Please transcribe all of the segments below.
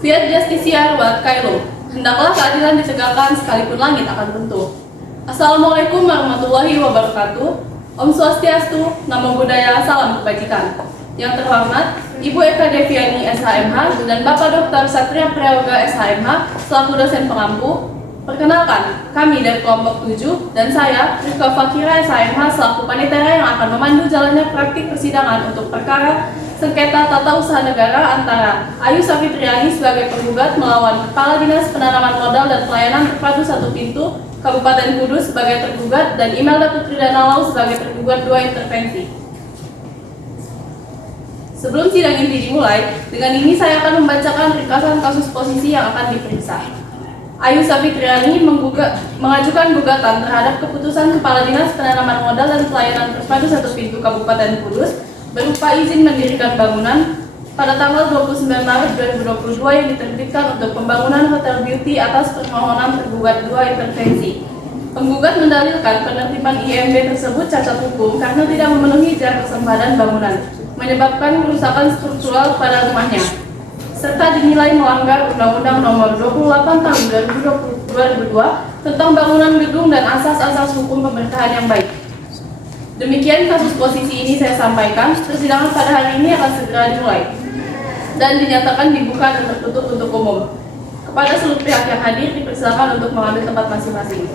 Fiat Justisia Ruat Kailo, hendaklah keadilan ditegakkan sekalipun langit akan runtuh. Assalamualaikum warahmatullahi wabarakatuh. Om Swastiastu, Namo Buddhaya, salam kebajikan. Yang terhormat, Ibu Eka Deviani SHMH dan Bapak Dr. Satria Prayoga SHMH selaku dosen pengampu. Perkenalkan, kami dari kelompok 7 dan saya, Rifka Fakira SHMH selaku panitera yang akan memandu jalannya praktik persidangan untuk perkara sengketa tata usaha negara antara Ayu Safitriani sebagai penggugat melawan Kepala Dinas Penanaman Modal dan Pelayanan Terpadu Satu Pintu Kabupaten Kudus sebagai tergugat dan Imelda Putri Danalau sebagai tergugat 2 intervensi. Sebelum sidang inti dimulai, dengan ini saya akan membacakan ringkasan kasus posisi yang akan diperiksa. Ayu Safitriani mengajukan gugatan terhadap keputusan Kepala Dinas Penanaman Modal dan Pelayanan Terpadu Satu Pintu Kabupaten Kudus berupa izin mendirikan bangunan pada tanggal 29 Maret 2022 yang diterbitkan untuk pembangunan Hotel Beauty atas permohonan tergugat 2 intervensi. Penggugat mendalilkan penertiban IMB tersebut cacat hukum karena tidak memenuhi jar kesempadan bangunan, menyebabkan kerusakan struktural pada rumahnya, serta dinilai melanggar Undang-Undang Nomor 28 Tahun 2002 tentang bangunan gedung dan asas-asas hukum pemerintahan yang baik. Demikian kasus posisi ini saya sampaikan. Persidangan pada hari ini akan segera dimulai dan dinyatakan dibuka dan tertutup untuk umum. Kepada seluruh pihak yang hadir dipersilakan untuk mengambil tempat masing-masing.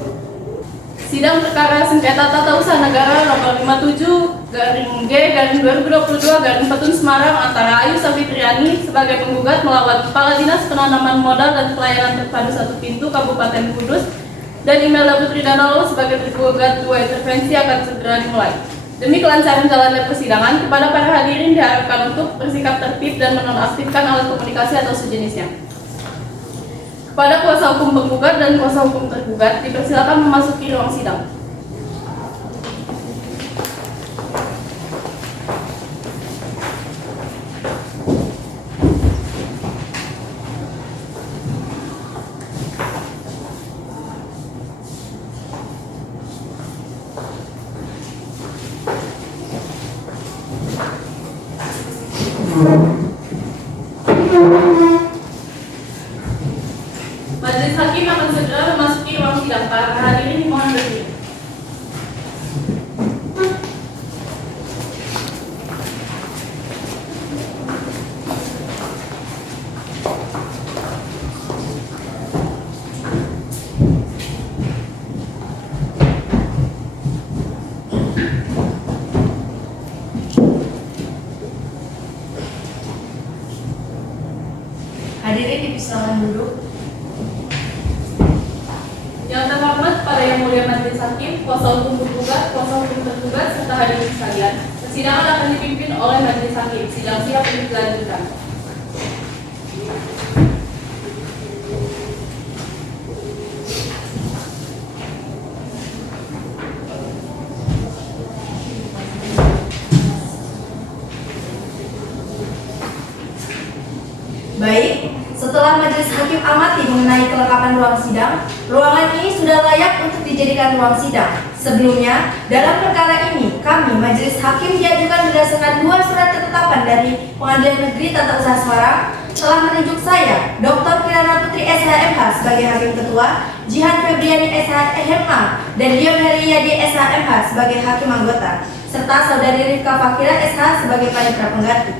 Sidang perkara sengketa tata usaha negara nomor 57-G-2022-Petun Semarang antara Ayu Safitriani sebagai penggugat melawan Kepala Dinas Penanaman Modal dan Pelayanan Terpadu Satu Pintu Kabupaten Kudus dan Imelda Putri Danalau sebagai tergugat 2 intervensi akan segera dimulai. Demi kelancaran jalannya persidangan, kepada para hadirin diharapkan untuk bersikap tertib dan menonaktifkan alat komunikasi atau sejenisnya. Kepada kuasa hukum penggugat dan kuasa hukum tergugat, dipersilakan memasuki ruang sidang. Majelis Hakim akan segera memasuki ruang sidang. Para hadirin dimohon berdiri. Hadirin dipersilakan duduk. Yang terhormat pada Yang Mulia Majelis Hakim, kuasa hukum penggugat, kuasa hukum tergugat, serta hadirin sekalian, persidangan akan dipimpin oleh Majelis Hakim. Sidang siap untuk dilanjutkan. Baik, setelah Majelis Hakim amati mengenai kelengkapan ruang sidang, ruangan ini sudah layak untuk dijadikan ruang sidang. Sebelumnya, dalam perkara ini, kami Majelis Hakim diajukan berdasarkan 2 surat ketetapan dari Pengadilan Negeri Tata Usaha Semarang telah menunjuk saya, Dr. Kirana Putri SHMH sebagai Hakim Ketua, Jihan Febriani SHMH, dan Dion Heriadi SHMH sebagai Hakim Anggota, serta Saudari Rifka Fakira SH sebagai Panitera Pengganti.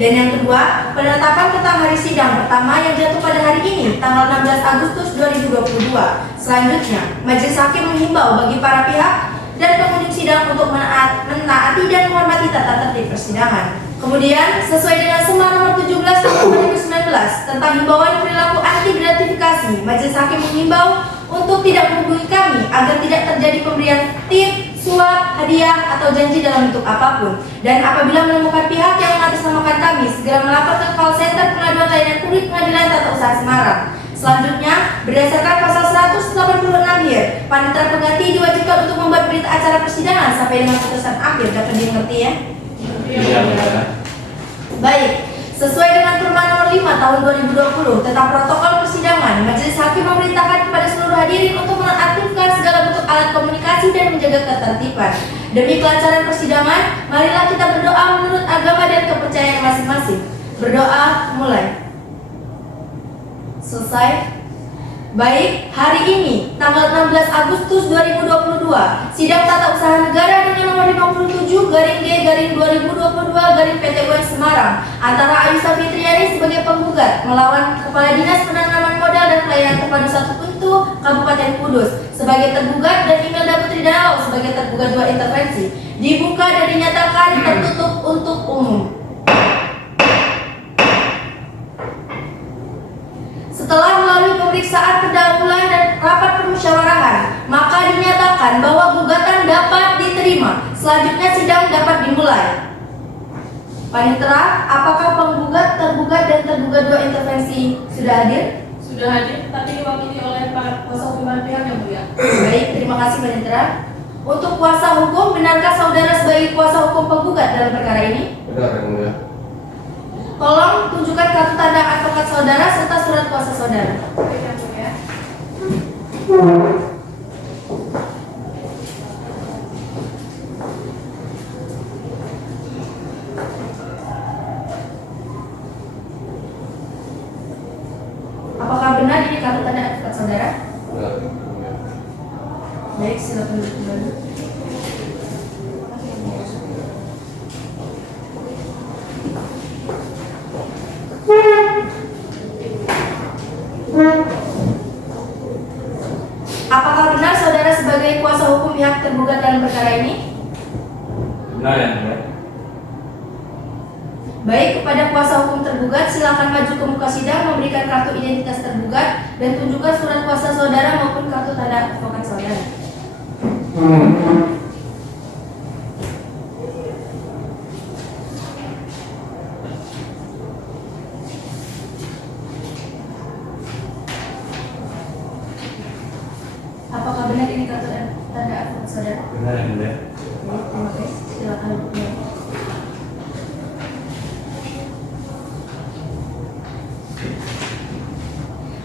Dan yang kedua, penetapan tentang hari sidang pertama yang jatuh pada hari ini, tanggal 16 Agustus 2022. Selanjutnya, Majelis Hakim menghimbau bagi para pihak dan pengunjung sidang untuk menaati dan menghormati tata tertib persidangan. Kemudian, sesuai dengan Sema nomor 17 tahun 2019 tentang himbauan perilaku anti gratifikasi, Majelis Hakim menghimbau untuk tidak menghubungi kami agar tidak terjadi pemberian tip, suap, hadiah, atau janji dalam bentuk apapun. Dan apabila menemukan pihak yang mengatasnamakan kami, segera melapor ke call center pengaduan layanan publik Pengadilan Tata Usaha Semarang. Selanjutnya, berdasarkan pasal 186 panitera pengganti diwajibkan untuk membuat berita acara persidangan sampai dengan putusan akhir. Dapat dimengerti ya? Iya. Baik, sesuai dengan Perma nomor 5 tahun 2020 tentang protokol persidangan, Majelis Hakim memerintahkan kepada seluruh hadirin untuk menonaktifkan segala bentuk alat komunikasi dan menjaga ketertiban. Demi kelancaran persidangan, marilah kita berdoa menurut agama dan kepercayaan masing-masing. Berdoa, mulai. Selesai? Baik, hari ini tanggal 16 Agustus 2022, sidang tata usaha negara dengan nomor 57-G-2022-PT UN Semarang antara Ayusa Fitriani sebagai penggugat melawan Kepala Dinas Penanaman Modal dan Pelayanan Terpadu 1 Pintu Kabupaten Kudus sebagai tergugat dan Imelda Putri Danau sebagai tergugat 2 intervensi dibuka dan dinyatakan tertutup untuk umum. Setelah melalui pemeriksaan pendahuluan dan rapat permusyawarahan, maka dinyatakan bahwa gugatan dapat diterima. Selanjutnya sidang dapat dimulai. Panitera, apakah penggugat, tergugat, dan tergugat 2 intervensi sudah hadir? Sudah hadir, tapi diwakili oleh para kuasa hukum dan pihak yang mulia. Baik, terima kasih Panitera. Untuk kuasa hukum, benarkah saudara sebagai kuasa hukum penggugat dalam perkara ini? Benar, Yang Mulia. Tolong tunjukkan kartu tanda advokat saudara serta surat kuasa saudara. Baik, yang mulia. Apakah benar ini kartu tanda advokat saudara? Benar, Yang Mulia. Baik, silakan duduk kembali. Apakah benar saudara sebagai kuasa hukum pihak tergugat dalam perkara ini? Benar, Yang Mulia. Baik, kepada kuasa hukum tergugat silakan maju ke muka sidang memberikan kartu identitas tergugat dan tunjukkan surat kuasa saudara maupun kartu tanda advokat saudara. Apakah benar ini kartu tanda advokat saudara? Benar, Yang Mulia. Baik, terima kasih. Silakan duduk kembali.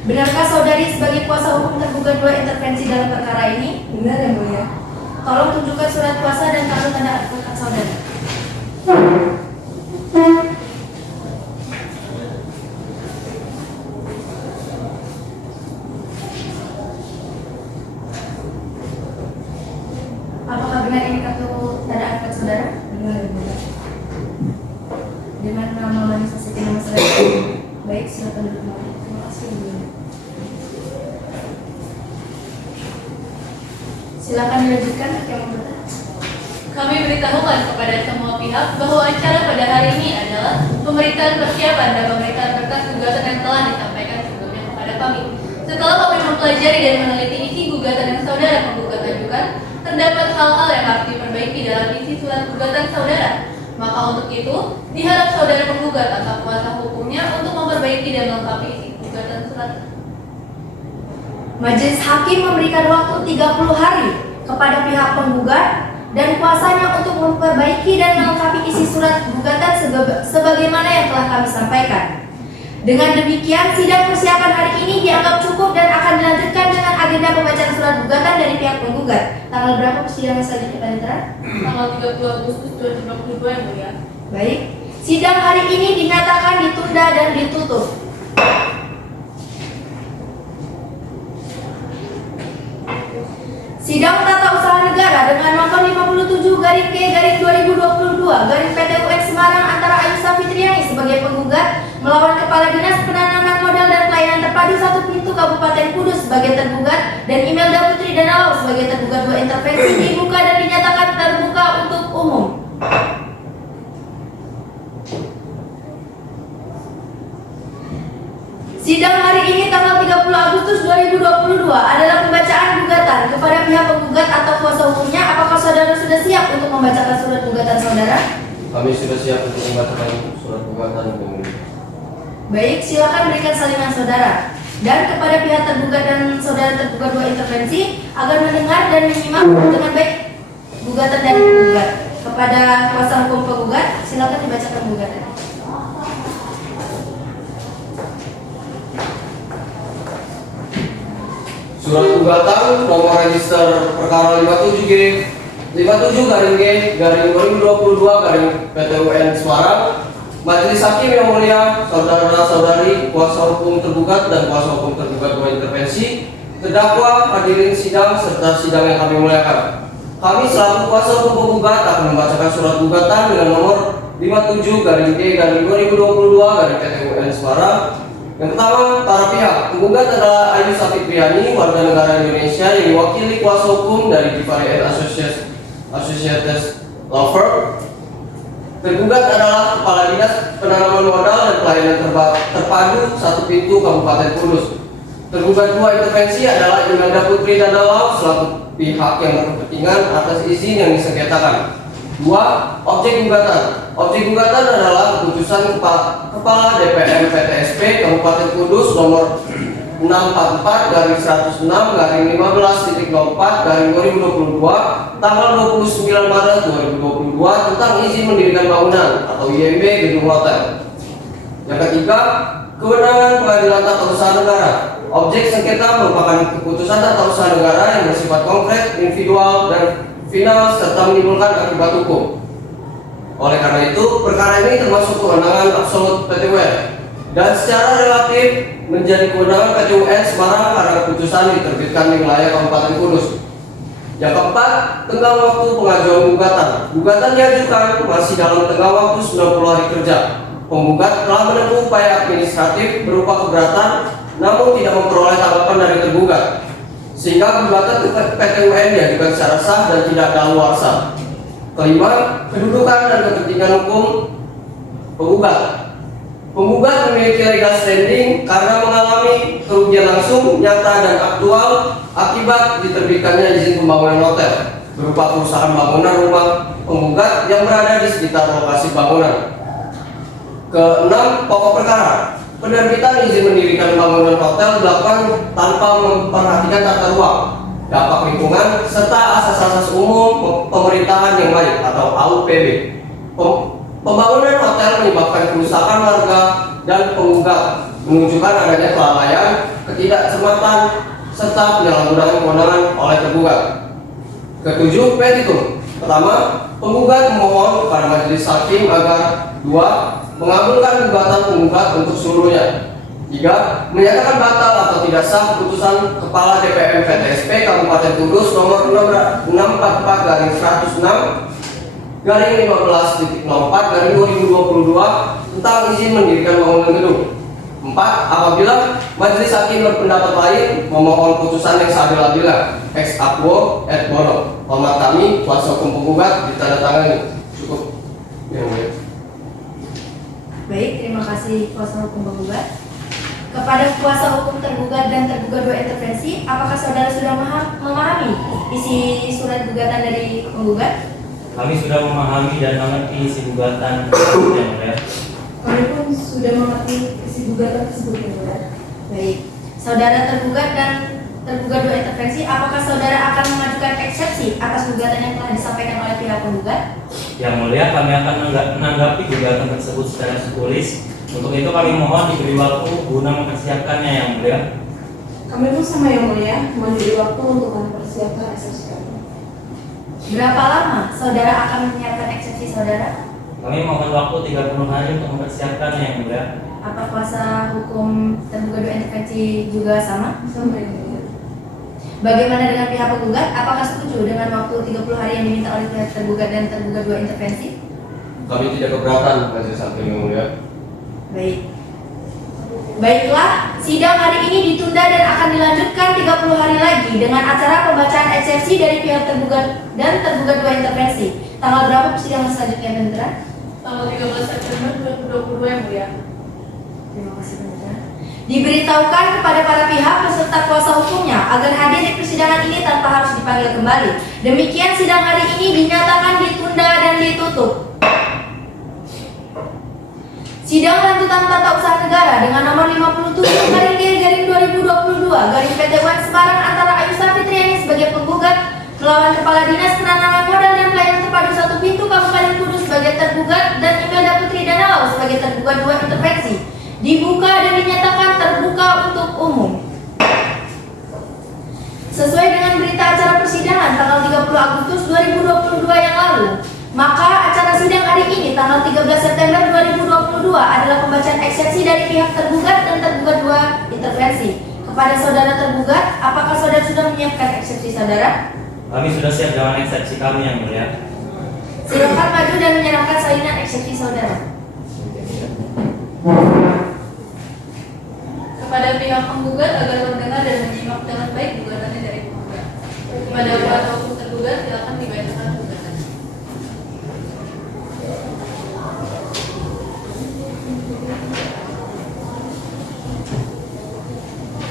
Benarkah saudari sebagai kuasa hukum tergugat 2 intervensi dalam perkara ini? Benar, yang mulia. Tolong tunjukkan surat kuasa dan kartu tanda advokat saudara. Apakah benar ini kartu tanda advokat saudara? Benar, yang mulia. Dengan nama manifestasi nama saudara. Baik, silakan duduk kembali. Terima kasih. Yang mulia. Silakan dilanjutkan yang membuat. Kami beritahukan kepada semua pihak bahwa acara pada hari ini adalah pemberitaan persiapan dan pemberitaan berkas gugatan yang telah disampaikan sebelumnya kepada kami. Setelah kami mempelajari dan meneliti isi gugatan yang saudara penggugat ajukan, terdapat hal-hal yang harus diperbaiki dalam isi surat gugatan saudara. Maka untuk itu, diharap saudara penggugat atau kuasa hukumnya untuk memperbaiki dan melengkapi isi gugatan surat. Majelis Hakim memberikan waktu 30 hari kepada pihak penggugat dan kuasanya untuk memperbaiki dan melengkapi isi surat gugatan sebagaimana yang telah kami sampaikan. Dengan demikian, sidang persiapan hari ini dianggap cukup dan akan dilanjutkan dengan agenda pembacaan surat gugatan dari pihak penggugat. Tanggal berapa persidangan selanjutnya, Panitera? Tanggal 30 Agustus 2022, yang mulia. Baik, sidang hari ini dinyatakan ditunda dan ditutup. Sidang tata usaha negara dengan nomor 57-G-2022-PT UN Semarang antara Ayusa Fitriani sebagai penggugat melawan Kepala Dinas Penanaman Modal dan Pelayanan Terpadu 1 Pintu Kabupaten Kudus sebagai tergugat dan Imelda Putri Danau sebagai tergugat 2 intervensi dibuka dan dinyatakan terbuka untuk umum. Sidang hari ini tanggal 30 Agustus 2022 adalah pembacaan gugatan kepada pihak penggugat atau kuasa hukumnya. Apakah saudara sudah siap untuk membacakan surat gugatan saudara? Kami sudah siap untuk membacakan surat gugatan, Yang Mulia. Baik, silakan berikan salinan saudara. Dan kepada pihak tergugat dan saudara tergugat 2 intervensi agar mendengar dan menyimak dengan baik gugatan dari penggugat. Kepada kuasa hukum penggugat, silakan dibacakan gugatan. Surat gugatan nomor register perkara 57G 2022 PT UN Semarang Majelis Hakim yang mulia, saudara-saudari, kuasa hukum tergugat dan kuasa hukum tergugat dua intervensi, terdakwa, hadirin sidang serta sidang yang kami muliakan. Kami selaku kuasa hukum penggugat akan membacakan surat gugatan dengan nomor 57/D/2022 Semarang. Yang pertama, para pihak penggugat adalah Ayu Safitriani, warga negara Indonesia yang diwakili kuasa hukum dari Givari and Associates Law Firm. Tergugat adalah Kepala Dinas Penanaman Modal dan Pelayanan Terpadu Satu Pintu Kabupaten Kudus. Tergugat dua intervensi adalah Imelda Putri Dandalau selaku pihak yang berkepentingan atas izin yang disengketakan. Dua, objek gugatan. Objek gugatan adalah keputusan Kepala DPM PTSP Kabupaten Kudus nomor 644/16/15.04/2022 tanggal 29 Maret 2022 tentang izin mendirikan bangunan atau IMB gedung hotel. Yang ketiga, kewenangan Pengadilan Tata Usaha Negara. Objek sengketa merupakan keputusan tata usaha negara yang bersifat konkret, individual, dan final serta menimbulkan akibat hukum. Oleh karena itu, perkara ini termasuk kewenangan absolut PT UN dan secara relatif menjadi kewenangan PT UN Semarang karena keputusan diterbitkan di wilayah Kabupaten Kudus. Yang keempat, tenggang waktu pengajuan gugatan. Gugatan diajukan masih dalam tenggang waktu 90 hari kerja. Penggugat telah menempuh upaya administratif berupa keberatan namun tidak memperoleh tanggapan dari tergugat, sehingga gugatan PT UN diajukan secara sah dan tidak daluarsa. Kelima, kedudukan dan kepentingan hukum penggugat. Penggugat memiliki legal standing karena mengalami kerugian langsung, nyata dan aktual akibat diterbitkannya izin pembangunan hotel berupa kerusakan bangunan rumah penggugat yang berada di sekitar lokasi bangunan. Keenam, pokok perkara. Penerbitan izin mendirikan bangunan hotel dilakukan tanpa memperhatikan tata ruang, dampak lingkungan, serta asas-asas umum pemerintahan yang baik atau AUPB. Pembangunan hotel menyebabkan kerusakan warga dan penggugat, menunjukkan adanya kelalaian, ketidakcermatan, serta penyalahgunaan kewenangan oleh tergugat. Ketujuh, petitum. Pertama, penggugat memohon kepada majelis hakim agar dua, mengabulkan gugatan penggugat untuk seluruhnya. Tiga, menyatakan batal atau tidak sah keputusan Kepala DPM PTSP Kabupaten Kudus nomor 644/15.04/2022 tentang izin mendirikan bangunan gedung. Empat, apabila majelis hakim berpendapat lain, memohon putusan yang seadil-adilnya ex aequo et bono. Hormat kami, kuasa hukum penggugat, ditandatangani. Cukup. Baik, terima kasih kuasa hukum penggugat. Kepada kuasa hukum tergugat dan tergugat dua intervensi, apakah saudara sudah memahami isi surat gugatan dari penggugat? Kami sudah memahami dan mengerti isi gugatan yang mulia. Kami pun sudah mengerti isi gugatan tersebut yang mulia. Baik, saudara tergugat dan tergugat dua intervensi, apakah saudara akan mengajukan eksepsi atas gugatan yang telah disampaikan oleh pihak penggugat? Yang mulia, kami akan menanggapi gugatan tersebut secara tertulis. Untuk itu kami mohon diberi waktu guna mempersiapkannya yang mulia. Kami pun sama yang mulia mohon diberi waktu untuk mempersiapkan eksepsi kami. Berapa lama saudara akan menyiapkan eksepsi saudara? Kami mohon waktu 30 hari untuk mempersiapkannya yang mulia. Apa kuasa hukum tergugat dua intervensi juga sama? Sama yang mulia. Bagaimana dengan pihak penggugat? Apakah setuju dengan waktu 30 hari yang diminta oleh pihak tergugat dan tergugat dua intervensi? Kami tidak keberatan, majelis hakim yang mulia. Baik. Baiklah, sidang hari ini ditunda dan akan dilanjutkan 30 hari lagi dengan acara pembacaan eksepsi dari pihak tergugat dan tergugat dua intervensi. Tanggal berapa persidangan selanjutnya, Bendera? Tanggal 13 September 2022 yang mulia. Terima kasih, Bendera. Diberitahukan kepada para pihak beserta kuasa hukumnya agar hadir di persidangan ini tanpa harus dipanggil kembali. Demikian sidang hari ini dinyatakan ditunda dan ditutup. Sidang lanjutan tata usaha negara dengan nomor 57/D/2022 Semarang antara Ayu Safitriani sebagai penggugat melawan Kepala Dinas Penanaman Modal dan Pelayanan Terpadu Satu Pintu Kabupaten Kudus sebagai tergugat dan Imelda Putri Dandalau sebagai tergugat dua intervensi dibuka dan dinyatakan terbuka untuk umum. Sesuai dengan berita acara persidangan tanggal 30 Agustus 2022 yang lalu, maka acara sidang hari ini tanggal 13 September 2022 22 adalah pembacaan eksepsi dari pihak tergugat dan tergugat 2 intervensi. Kepada saudara tergugat, apakah saudara sudah menyiapkan eksepsi saudara? Kami sudah siap dengan eksepsi kami yang mulia. Silakan maju dan menyerahkan salinan eksepsi saudara. Kepada pihak penggugat agar mendengar dan menyimak dengan baik gugatannya dari penggugat. Kepada kuasa hukum tergugat silakan dibacakan gugatan.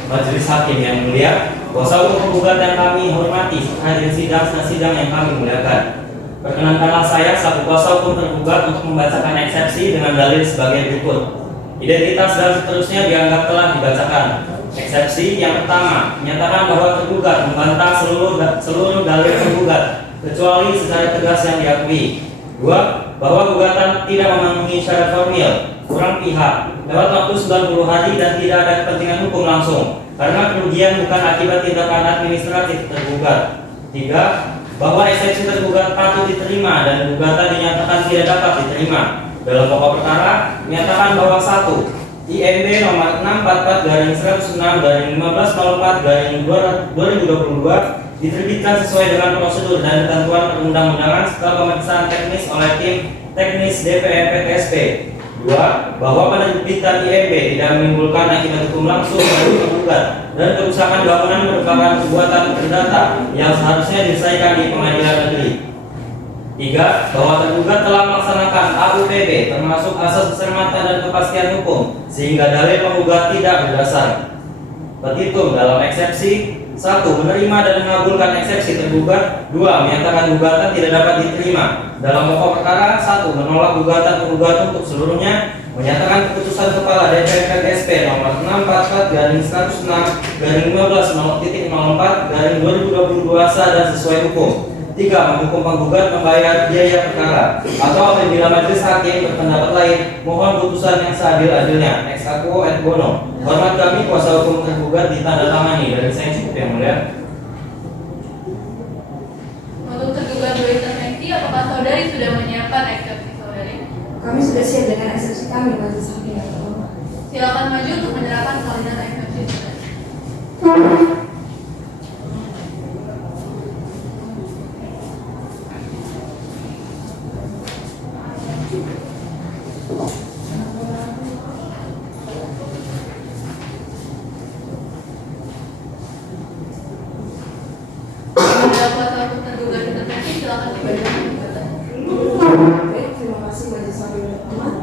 Majelis Hakim yang mulia, kuasa hukum penggugat dan kami hormati hadir sidang yang kami muliakan. Perkenankanlah saya selaku kuasa hukum tergugat untuk membacakan eksepsi dengan dalil sebagai berikut. Identitas dan seterusnya dianggap telah dibacakan. Eksepsi yang pertama, menyatakan bahwa tergugat membantah seluruh dalil tergugat kecuali secara tegas yang diakui. 2. Bahwa gugatan tidak memenuhi syarat formil, kurang pihak, lewat waktu 90 hari dan tidak ada kepentingan hukum langsung karena kerugian bukan akibat tindakan administratif tergugat. 3. Bahwa eksepsi tergugat patut diterima dan gugatan dinyatakan tidak dapat diterima. Dalam pokok perkara menyatakan bahwa 1. IMB nomor 644/1504/2022 diterbitkan sesuai dengan prosedur dan ketentuan perundang-undangan setelah pemeriksaan teknis oleh tim teknis DPR PTSP. 2. Bahwa penerbitan IMB tidak menimbulkan akibat hukum langsung bagi tergugat dan kerusakan bangunan merupakan perbuatan perdata yang seharusnya diselesaikan di pengadilan negeri. 3. Bahwa tergugat telah melaksanakan AUPB termasuk asas keselamatan dan kepastian hukum sehingga dalil penggugat tidak berdasar. Petitum dalam eksepsi: 1. Menerima dan mengabulkan eksepsi tergugat. 2. Menyatakan gugatan tidak dapat diterima. Dalam pokok perkara: 1. Menolak gugatan tergugat untuk seluruhnya. Menyatakan keputusan Kepala DPR PTSP nomor 644/106/0.04/2022 sah dan sesuai hukum. 3. Menghukum penggugat membayar biaya perkara, atau apabila majelis hakim berpendapat lain, mohon putusan yang seadil-adilnya. Ex aequo et bono. Hormat kami kuasa hukum tergugat ditandatangani. Dari saya cukup yang mulia. Untuk tergugat berintervensi, apakah saudari sudah menyiapkan eksepsi saudari? Kami sudah siap dengan eksepsi kami, majelis hakim yang terhormat. Silakan maju untuk menyerahkan salinan eksepsi saudari. Kepada kuasa hukum tergugat intervensi, silakan dibacakan gugatan. Baik, terima kasih majelis hakim yang terhormat.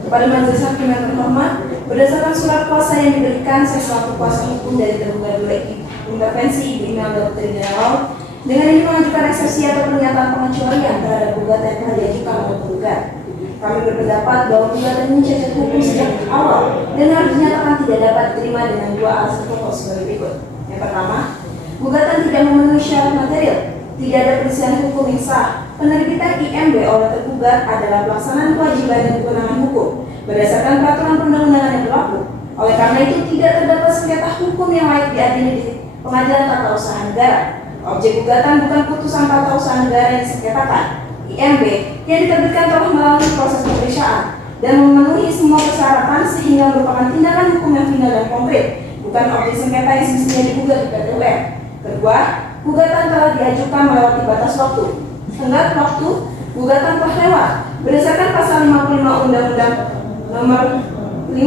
Kepada majelis hakim yang terhormat, berdasarkan surat kuasa yang diberikan, saya selaku kuasa hukum dari tergugat 2 intervensi Ibu Email Dr. General dengan ini mengajukan eksepsi atau pernyataan pengecualian terhadap gugatan yang telah diajukan oleh tergugat. Kami berpendapat bahwa gugatan ini cacat hukum sejak awal dan harus dinyatakan tidak dapat diterima dengan 2 alasan pokok sebagai berikut. Yang pertama, gugatan tidak memenuhi syarat material, tidak ada perincian hukum yang sah. Penerbitan IMB oleh tergugat adalah pelaksanaan kewajiban dan kewenangan hukum berdasarkan peraturan perundang-undangan yang berlaku. Oleh karena itu tidak terdapat sengketa hukum yang layak diadili di Pengadilan Tata Usaha Negara. Objek gugatan bukan putusan tata usaha negara yang disengketakan. IMB yang diterbitkan telah melalui proses pemeriksaan dan memenuhi semua persyaratan sehingga merupakan tindakan hukum yang final dan konkret, bukan objek sengketa yang semestinya digugat di PT UN. Kedua, gugatan telah diajukan melewati batas waktu. Tenggat waktu gugatan telah lewat berdasarkan pasal 55 Undang-Undang Nomor 5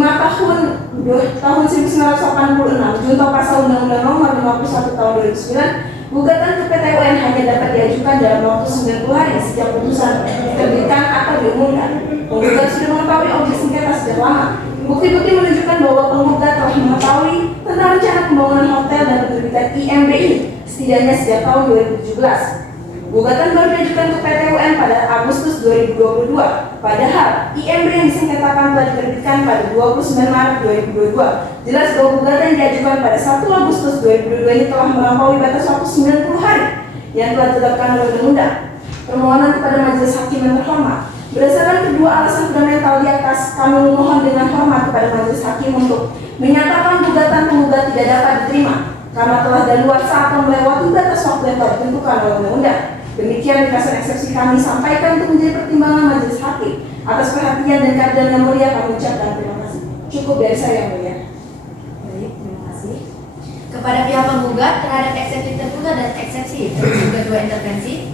tahun 1986 junto pasal Undang-Undang Nomor 51 tahun 2009. Gugatan ke PT UN hanya dapat diajukan dalam waktu 90 hari sejak putusan diterbitkan atau diumumkan. Penggugat sudah mengetahui objek sengketa sejak lama. Bukti-bukti menunjukkan bahwa penggugat telah mengetahui tentang rencana pembangunan hotel dan penerbitan IMB ini setidaknya sejak tahun 2017. Gugatan baru diajukan ke PT UN pada Agustus 2022. Padahal IMB yang disengketakan telah diterbitkan pada 29 Maret 2022. Jelas bahwa gugatan yang diajukan pada 1 Agustus 2022 ini telah melampaui batas waktu 90 hari yang telah ditetapkan oleh undang-undang. Permohonan kepada majelis hakim yang terhormat. Berdasarkan kedua alasan fundamental di atas, kami memohon dengan hormat kepada majelis hakim untuk menyatakan gugatan penggugat tidak dapat diterima karena telah daluarsa atau melewati batas waktu yang telah ditentukan oleh undang-undang. Demikian ringkasan eksepsi kami sampaikan untuk menjadi pertimbangan majelis hakim. Atas perhatian dan keadilan yang mulia kami ucapkan terima kasih. Cukup dari saya yang mulia. Baik, terima kasih. Kepada pihak penggugat terhadap eksepsi tergugat dan eksepsi tergugat dua intervensi,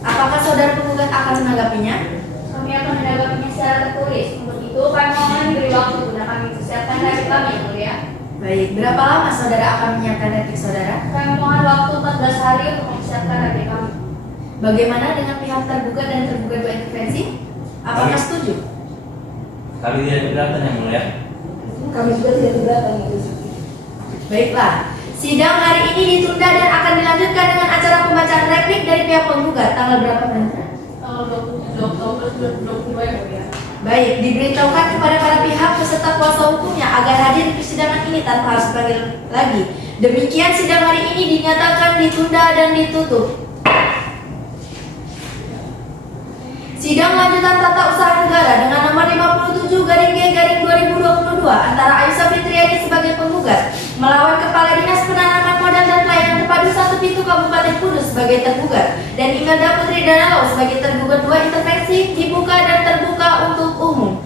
apakah saudara penggugat akan menanggapinya? Kami akan menanggapinya secara tertulis. Untuk itu, kami mohon diberi waktu guna kami persiapkan replik kami yang mulia. Baik, berapa lama saudara akan menyiapkan replik saudara? Kami mohon waktu 14 hari untuk mempersiapkan replik kami. Bagaimana dengan pihak tergugat dan tergugat dua intervensi? Apakah Kami- setuju? Kami tidak keberatan yang mulia. Kami juga tidak keberatan Majelis Hakim. Baiklah, sidang hari ini ditunda dan akan dilanjutkan dengan acara pembacaan replik dari pihak penggugat. Tanggal berapa nanti? Tanggal 27 Oktober 2022 yang mulia. Baik, diberitahukan kepada para pihak peserta kuasa hukumnya agar hadir di persidangan ini tanpa harus dipanggil lagi. Demikian sidang hari ini dinyatakan ditunda dan ditutup. Sidang lanjutan tata usaha negara dengan nomor 57/G/2022 antara Aisyah Fitriani sebagai penggugat melawan Kepala Dinas Penanaman Modal dan Pelayanan Terpadu 1 Pintu Kabupaten Kudus sebagai tergugat dan Imelda Putri Danalo sebagai tergugat dua intervensi dibuka dan terbuka untuk umum.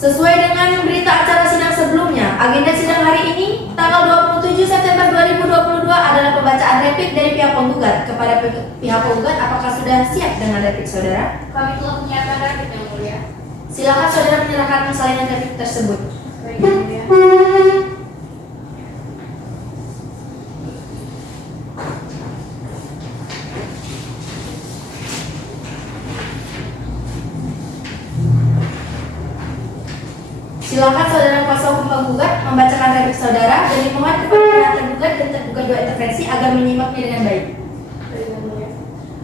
Sesuai dengan berita acara sidang sebelumnya, agenda sidang hari ini tanggal 27 September 2022 adalah pembacaan replik dari pihak penggugat. Kepada pihak penggugat, apakah sudah siap dengan replik saudara? Kami telah menyiapkan replik yang mulia. Silakan saudara menyerahkan salinan replik tersebut. Baik yang mulia. Silakan saudara kuasa hukum penggugat membacakan replik saudara dan dimohon kepada pihak tergugat dan tergugat dua intervensi agar menyimaknya dengan baik. Baik yang mulia.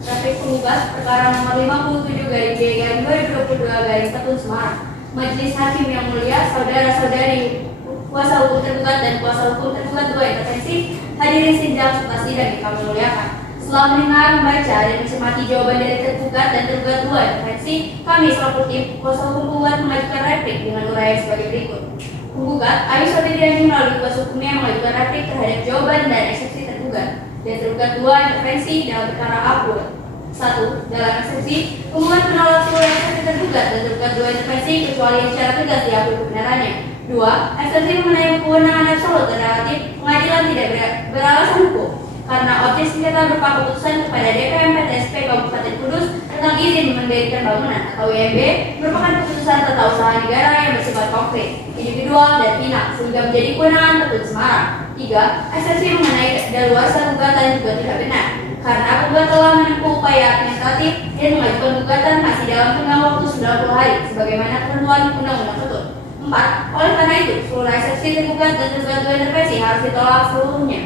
Replik penggugat perkara nomor 57/G/2022 Semarang. Majelis Hakim yang mulia, saudara-saudari kuasa hukum tergugat dan kuasa hukum tergugat dua intervensi hadirin sidang serta sidang yang kami muliakan. Setelah mendengar, membaca, dan mencermati jawaban dari tergugat dan tergugat dua intervensi, kami selaku tim kuasa hukum penggugat mengajukan replik dengan uraian sebagai berikut. Penggugat, Aisyah Fitriani melalui kuasa hukumnya mengajukan replik terhadap jawaban dan eksepsi tergugat dan tergugat dua intervensi dalam perkara Apur. 1. Dalam eksepsi, penggugat menolak seluruh eksepsi tergugat dan tergugat dua intervensi kecuali yang secara tegas diakui kebenarannya. 2. Eksepsi mengenai kewenangan absolut dan relatif pengadilan tidak beralasan hukum karena objek sengketa berupa keputusan kepada DPM PTSP Kabupaten Kudus tentang izin mendirikan bangunan atau IMB merupakan keputusan tata usaha negara yang bersifat konkret, individual dan final sehingga menjadi kewenangan Petun Semarang. 3. Eksepsi mengenai daluarsa gugatan juga tidak benar karena penggugat telah menempuh upaya administratif dan mengajukan gugatan masih dalam tenggang waktu 90 hari sebagaimana ketentuan Undang-Undang Petun. 4. Oleh karena itu, seluruh eksepsi tergugat dan tergugat dua intervensi harus ditolak seluruhnya.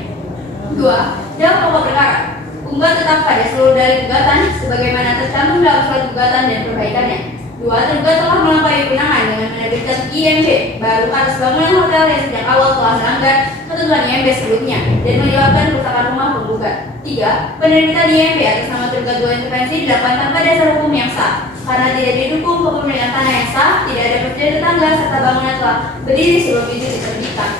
2. Dalam pokok perkara, penggugat tetap pada seluruh dalil gugatan sebagaimana tercantum dalam surat gugatan dan perbaikannya. 2. Tergugat telah melampaui kewenangan dengan menerbitkan IMB baru atas bangunan hotel yang sejak awal telah melanggar ketentuan IMB sebelumnya dan menyebabkan kerusakan rumah penggugat. 3. Penerbitan IMB atas nama tergugat dua intervensi dilakukan tanpa dasar hukum yang sah karena tidak didukung kepemilikan tanah yang sah, tidak ada perjanjian tetangga serta bangunan telah berdiri sebelum izin diterbitkan.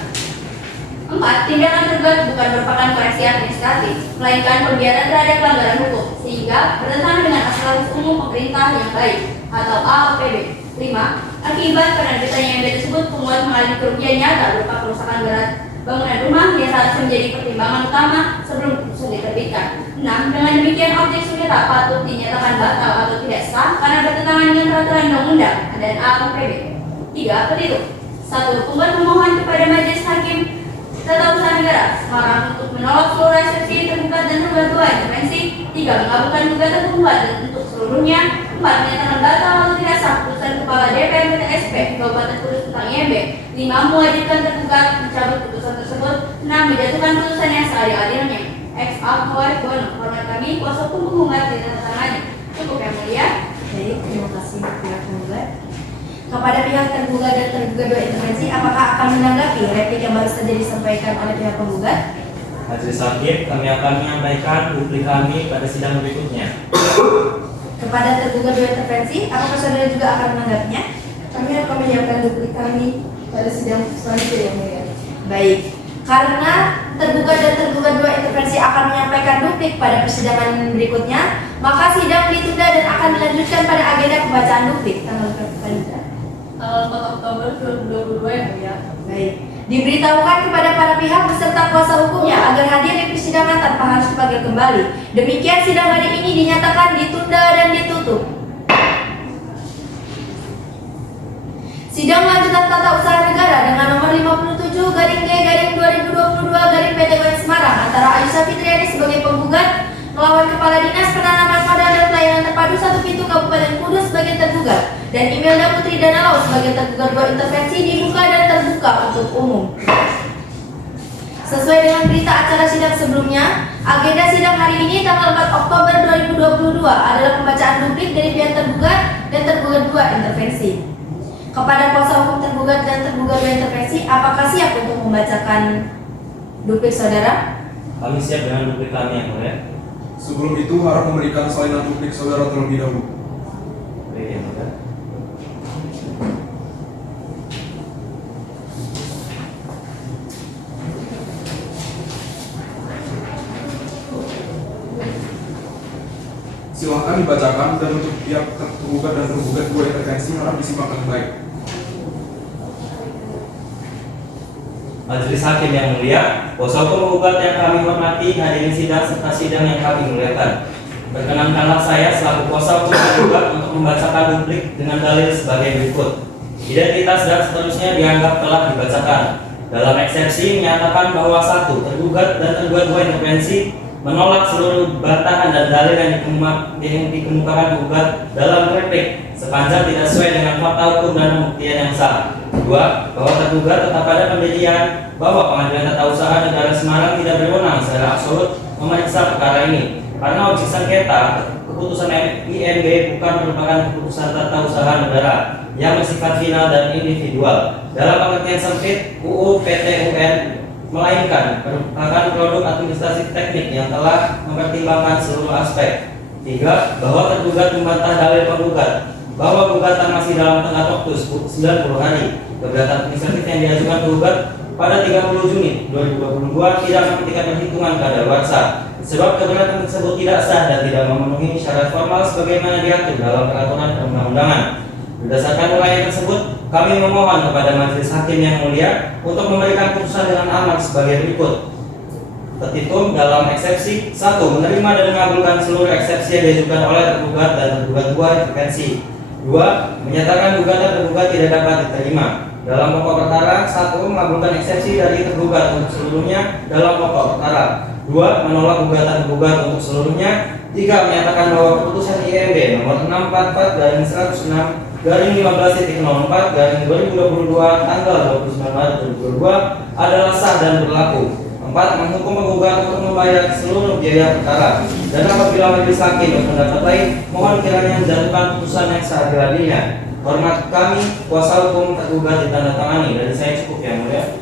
4. Tindakan tergugat bukan merupakan koreksi administratif, melainkan pembiaran terhadap pelanggaran hukum, sehingga bertentangan dengan asas umum pemerintah yang baik atau APB. 5. Akibat penerbitan IMB tersebut, penggugat mengalami kerugian nyata berupa kerusakan berat bangunan rumah yang seharusnya menjadi pertimbangan utama sebelum keputusan diterbitkan. 6. Dengan demikian, objek sengketa patut dinyatakan batal atau tidak sah karena bertentangan dengan peraturan undang-undang dan APB. 3. Petitum. 1. Penggugat memohon kepada Majelis Hakim Tata Usaha Negara Semarang untuk menolak seluruh eksepsi tergugat dan tergugat dua intervensi. 3. Mengabulkan gugatan penggugat dan untuk seluruhnya. 4. Menyatakan batal atau tidak sah keputusan Kepala DPM PTSP Kabupaten Kudus tentang IMB. 5. Mewajibkan tergugat mencabut putusan tersebut. 6. Menjatuhkan putusan yang seadil-adilnya. Ex Akhoy Bono. Hormat kami kuasa hukum penggugat di tanda tangannya. Cukup yang mulia. Baik, terima kasih pihak penggugat. Kepada pihak tergugat dan tergugat dua intervensi, apakah akan menanggapi replik yang baru saja disampaikan oleh pihak penggugat? Majelis Hakim, kami akan menyampaikan replik kami pada sidang berikutnya. Kepada tergugat dua intervensi, apakah saudara juga akan menanggapinya? Kami akan menyiapkan duplik kami pada sidang selanjutnya yang mulia. Baik, karena tergugat dan tergugat dua intervensi akan menyampaikan duplik pada persidangan berikutnya, maka sidang ditunda dan akan dilanjutkan pada agenda pembacaan duplik tanggal berapa? Tanggal 4 Oktober 2022 yang mulia. Baik. Diberitahukan kepada para pihak beserta kuasa hukumnya agar hadir di persidangan tanpa harus dipanggil kembali. Demikian sidang hari ini dinyatakan ditunda dan ditutup. Sidang lanjutan tata usaha negara dengan nomor 57/G/2022 Semarang antara Ayusa Fitriani sebagai penggugat melawan Kepala Dinas Penanaman Modal dan Pelayanan Terpadu 1 Pintu Kabupaten Kudus sebagai tergugat dan Imelda Putri Danalaw sebagai tergugat 2 intervensi dibuka dan terbuka untuk umum. Sesuai dengan berita acara sidang sebelumnya, agenda sidang hari ini tanggal 4 Oktober 2022 adalah pembacaan duplik dari pihak tergugat dan tergugat 2 intervensi. Kepada kuasa hukum tergugat dan tergugat 2 intervensi, apakah siap untuk membacakan duplik saudara? Kami siap dengan duplik kami yang mulia. Sebelum itu harap memberikan salinan duplik saudara terlebih dahulu. Baik yang mulia. Silahkan dibacakan dan untuk pihak tergugat dan tergugat 2 intervensi harap disimak dengan baik. Majelis Hakim yang mulia, kuasa hukum penggugat yang kami hormati, hadirin sidang serta sidang yang kami muliakan. Perkenankanlah saya selaku kuasa hukum penggugat untuk membacakan duplik dengan dalil sebagai berikut. Identitas dan seterusnya dianggap telah dibacakan. Dalam eksepsi menyatakan bahwa 1. Tergugat dan tergugat 2 intervensi menolak seluruh bantahan dan dalil yang dikemukakan penggugat dalam replik sepanjang tidak sesuai dengan fakta hukum dan pembuktian yang sah. 2. Bahwa tergugat tetap pada pendirian bahwa Pengadilan Tata Usaha Negara Semarang tidak berwenang secara absolut memeriksa perkara ini karena objek sengketa keputusan IMB bukan merupakan keputusan tata usaha negara yang bersifat final dan individual dalam pengertian sempit UU PT UN, melainkan merupakan produk administrasi teknik yang telah mempertimbangkan seluruh aspek. 3. Bahwa tergugat membantah dalil penggugat bahwa gugatan masih dalam tenggat waktu 90 hari. Gugatan administratif yang diajukan penggugat pada 30 Juni 2022 tidak menghentikan perhitungan kadaluarsa sebab keberatan tersebut tidak sah dan tidak memenuhi syarat formal sebagaimana diatur dalam peraturan perundang-undangan. Berdasarkan uraian tersebut, kami memohon kepada Majelis Hakim yang mulia untuk memberikan putusan dengan amat sebagai berikut. Petitum dalam eksepsi 1. Menerima dan mengabulkan seluruh eksepsi yang diajukan oleh tergugat dan tergugat 2 intervensi. 2. Menyatakan gugatan tergugat tidak dapat diterima. Dalam pokok perkara, 1. Mengabulkan eksepsi dari tergugat untuk seluruhnya dalam pokok perkara. 2. Menolak gugatan tergugat untuk seluruhnya. 3. Menyatakan bahwa keputusan IMB nomor 644/106/15.04/2022 tanggal 29 Maret 2022 adalah sah dan berlaku. 4. Menghukum penggugat untuk membayar seluruh biaya perkara. Dan apabila majelis hakim berpendapat lain, mohon kiranya menjatuhkan putusan yang seadil-adilnya. Hormat kami, kuasa hukum tergugat ditandatangani. Dari saya cukup yang mulia.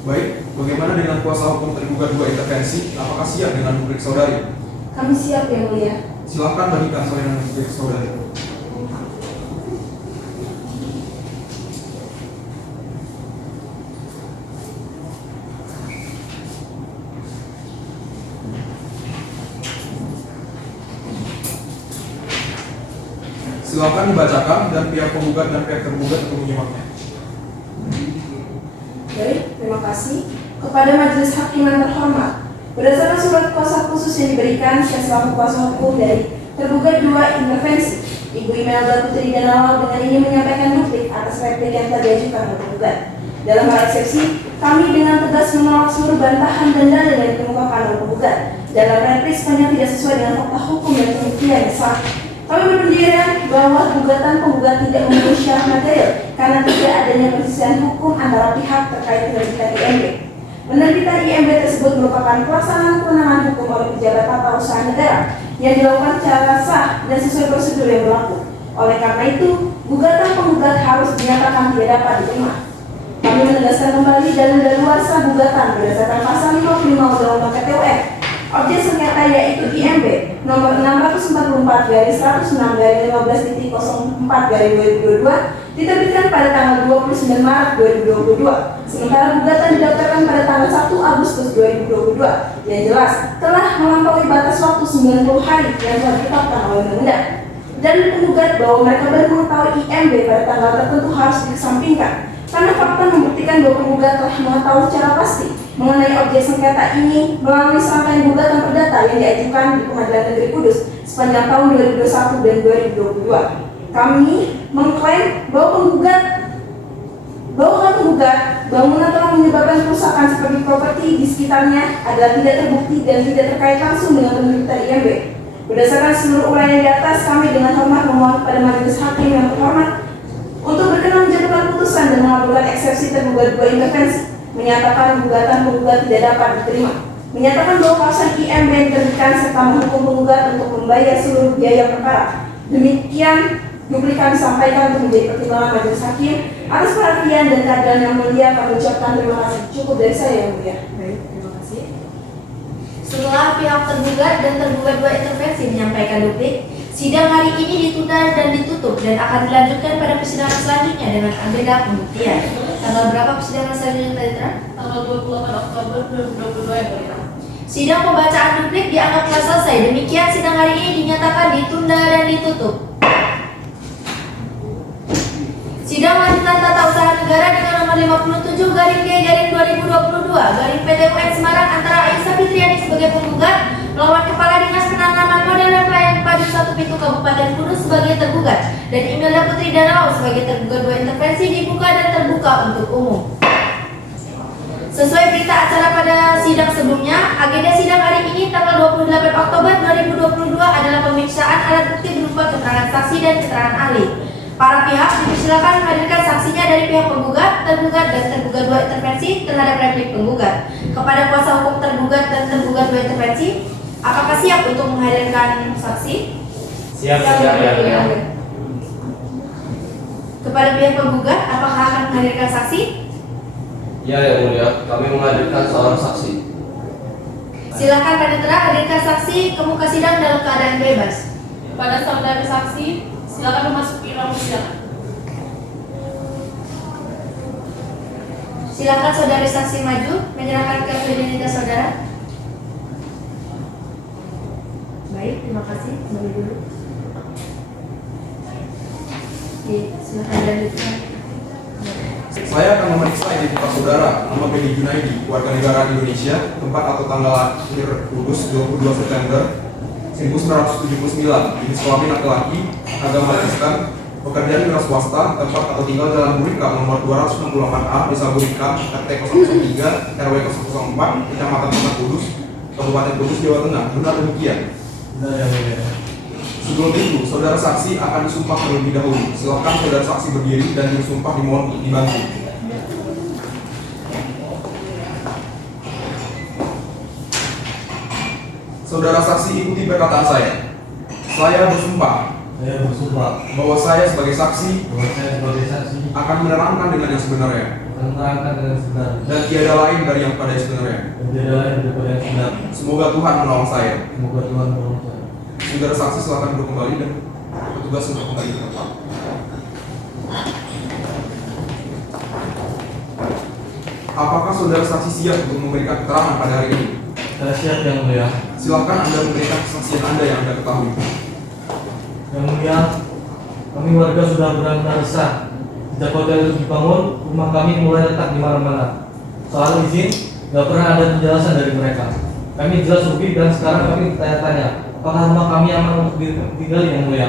Baik, bagaimana dengan kuasa hukum tergugat 2 intervensi? Apakah siap dengan duplik saudari? Kami siap yang mulia. Silahkan bagikan salinan duplik saudari. Silakan dibacakan dan pihak penggugat dan pihak tergugat untuk menyimaknya. Baik, terima kasih. Kepada Majelis Hakim yang terhormat, berdasarkan surat kuasa khusus yang diberikan, saya selaku kuasa hukum dari tergugat 2 intervensi, Ibu Imelda Putri Danalaw dengan ini menyampaikan duplik atas replik yang telah diajukan oleh tergugat. Dalam hal eksepsi, kami dengan tegas menolak seluruh bantahan dan dalil yang dikemukakan oleh tergugat dalam replik sepanjang tidak sesuai dengan fakta hukum dan pembuktian yang sah. Kami berpendirian bahwa gugatan penggugat tidak memenuhi syarat material karena tidak adanya perselisihan hukum antara pihak terkait penerbitan IMB. Penerbitan IMB tersebut merupakan pelaksanaan kewenangan hukum oleh pejabat tata usaha negara yang dilakukan secara sah dan sesuai prosedur yang berlaku. Oleh karena itu, gugatan penggugat harus dinyatakan tidak dapat diterima. Kami menegaskan kembali dalil daluarsa gugatan berdasarkan pasal 55 Undang-Undang PT UN objek sengketa yaitu IMB nomor 644/106/15.04/2022 diterbitkan pada tanggal 29 Maret 2022, sementara gugatan didaftarkan pada tanggal 1 Agustus 2022. Yang jelas telah melampaui batas waktu 90 hari yang telah ditetapkan oleh undang-undang. Dan penggugat bahwa mereka baru mengetahui IMB pada tanggal tertentu harus dikesampingkan, karena fakta membuktikan bahwa penggugat telah mengetahui secara pasti mengenai objek sengketa ini melalui serangkaian gugatan perdata yang diajukan di Pengadilan Negeri Kudus sepanjang tahun 2021 dan 2022. Kami mengklaim bahwa bangunan telah menyebabkan kerusakan seperti properti di sekitarnya adalah tidak terbukti dan tidak terkait langsung dengan penerbitan IMB. Berdasarkan seluruh uraian di atas, kami dengan hormat memohon kepada majelis hakim yang terhormat untuk berkenan menjatuhkan putusan dan mengabulkan eksepsi tergugat 2 intervensi, menyatakan gugatan penggugat tidak dapat diterima, menyatakan bahwa kawasan IMB diterbitkan serta menghukum penggugat untuk membayar seluruh biaya perkara. Demikian duplikan disampaikan untuk menjadi pertimbangan majelis hakim. Atas perhatian dan keadilan yang mulia, kami ucapkan terima kasih. Cukup dari saya yang mulia. Baik, terima kasih. Setelah pihak tergugat dan tergugat 2 intervensi menyampaikan duplik, sidang hari ini ditunda dan ditutup dan akan dilanjutkan pada persidangan selanjutnya dengan agenda pembuktian. Tanggal berapa persidangan selanjutnya tadi, Tra? Tanggal 28 Oktober 2022 yang mulia. Sidang pembacaan duplik dianggap telah selesai. Demikian sidang hari ini dinyatakan ditunda dan ditutup. Sidang lanjutan tata usaha negara dengan nomor 57/G/2022 PT UN Semarang antara Aisyah Fitriani sebagai penggugat melawan Kepala Dinas Penanaman Modal dan Pelayanan Padu 1 Pintu Kabupaten Kudus sebagai tergugat dan Imelda Putri Danau sebagai tergugat 2 intervensi dibuka dan terbuka untuk umum. Sesuai berita acara pada sidang sebelumnya, agenda sidang hari ini tanggal 28 Oktober 2022 adalah pemeriksaan alat bukti berupa keterangan saksi dan keterangan ahli. Para pihak dipersilakan menghadirkan saksinya dari pihak penggugat, tergugat, dan tergugat 2 intervensi terhadap replik penggugat. Kepada kuasa hukum tergugat dan tergugat 2 intervensi, apakah siap untuk menghadirkan saksi? Siap. Kepada pihak penggugat, apakah akan menghadirkan saksi? Ya, yang mulia, kami menghadirkan seorang saksi. Silakan Panitera hadirkan saksi ke muka sidang dalam keadaan bebas. Pada saudara saksi, silakan memasuki ruang sidang. Silakan saudari saksi maju menyerahkan ke identitas saudara. Baik, terima kasih. Kembali dulu. Oke, silakan lanjutkan. Saya akan memeriksa identitas saudara, nama Benny Junaidi, warga negara Indonesia, tempat atau tanggal lahir Kudus 22 September 1979, jenis kelamin laki-laki, agama Kristen, pekerjaan wira swasta, tempat atau tinggal Jalan Burika nomor 268A, Desa Burika, RT 003, RW 004, Kecamatan Kota Kudus, Kabupaten Kudus, Jawa Tengah. Benar demikian? Benar yang mulia. Sebelum itu, saudara saksi akan disumpah terlebih dahulu. Silakan saudara saksi berdiri dan disumpah dimohon dibantu. Saudara saksi ikuti perkataan saya. Saya bersumpah Saya bersumpah bahwa saya sebagai saksi bahwa saya sebagai saksi akan menerangkan dengan yang sebenarnya akan menerangkan dengan sebenar dan tiada lain dari yang pada sebenarnya. dan tidak lain daripada yang benar. Semoga Tuhan menolong saya. Semoga Tuhan menolong saya. Saudara saksi silakan duduk kembali dan petugas untuk kembali ke tempat. Apakah saudara saksi siap untuk memberikan keterangan pada hari ini? Saya siap yang mulia. Silakan Anda memberikan kesaksian Anda yang Anda ketahui. Yang mulia, kami warga sudah benar-benar resah. Sejak hotel itu dibangun, rumah kami mulai retak di mana-mana. Soal izin, nggak pernah ada penjelasan dari mereka. Kami jelas rugi dan sekarang kami bertanya-tanya, apakah rumah kami aman untuk ditinggali yang mulia?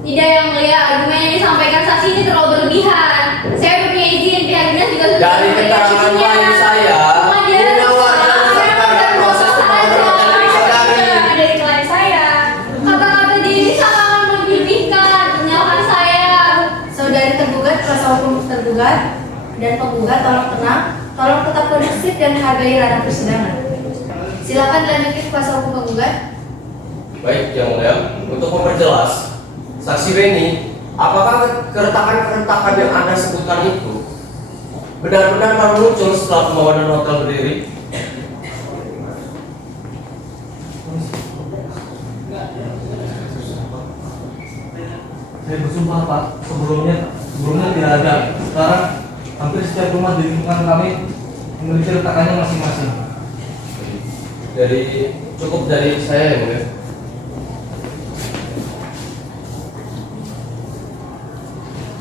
Tidak yang mulia, argumen yang disampaikan saksi ini terlalu berlebihan. Saya punya izin, pihak dinas juga sudah Dari memberikan keterangan izinnya. klien saya, Wajar, bahwa saya melakukan proses saja dari klien saya. Kata-kata dia ini sangat melebihkan, menyalahkan saya. Saudari tergugat, kuasa hukum tergugat, dan penggugat tolong tenang, tolong tetap kondusif dan hargai ranah persidangan. Silakan dilanjutkan kuasa hukum penggugat. baik yang mulia, untuk memperjelas, saksi Benny, apakah keretakan-keretakan yang Anda sebutkan itu benar-benar baru muncul setelah pembangunan hotel berdiri? Saya bersumpah Pak, sebelumnya tidak ada. Sekarang hampir setiap rumah di lingkungan kami memiliki retakannya masing-masing. Jadi cukup dari saya yang mulia.